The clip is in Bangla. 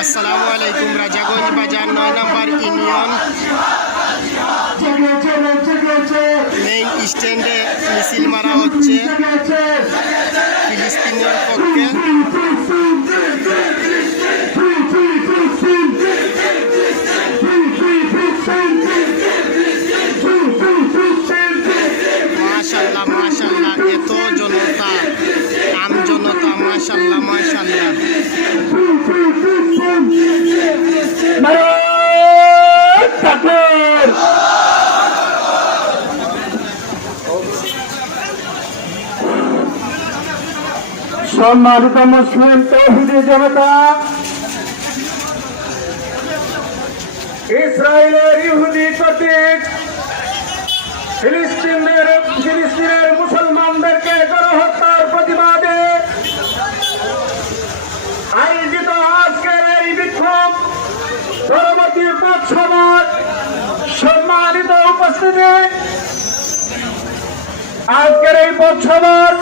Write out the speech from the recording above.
আসসালামু আলাইকুম। রাজাগঞ্জ বাজার ৯ নম্বর ইউনিয়ন মেইন স্ট্যান্ডে মিছিল মারা হচ্ছে ফিলিস্তিনের পক্ষে। মাশাআল্লাহ মাশাআল্লাহ, এত জনতা, আম জনতা, মাশাআল্লাহ মাশাআল্লাহ। সম্মানিত মুসলিম তৌহিদি জনতা, ইসরায়েলের ইহুদি কর্তৃক ফিলিস্তিনের মুসলমানদেরকে গণহত্যার প্রতিবাদে আয়োজিত আজকের এই বিক্ষোভ পরবর্তী পথসভার সম্মানিত উপস্থিতি, আজকের এই পথসভার